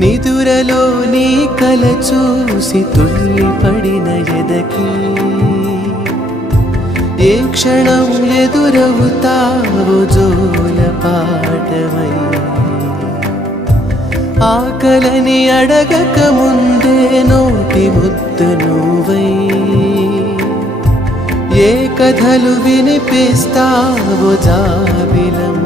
నిదురలో నీ కల చూసి తుల్లిపడిన ఎదకి ఏ క్షణం ఎదురవుతావో జోల పాటవై ఆకలని అడగక ముందే నోటి ముద్దు నువ్వై ఏ కథలు వినిపిస్తావో జాబిలం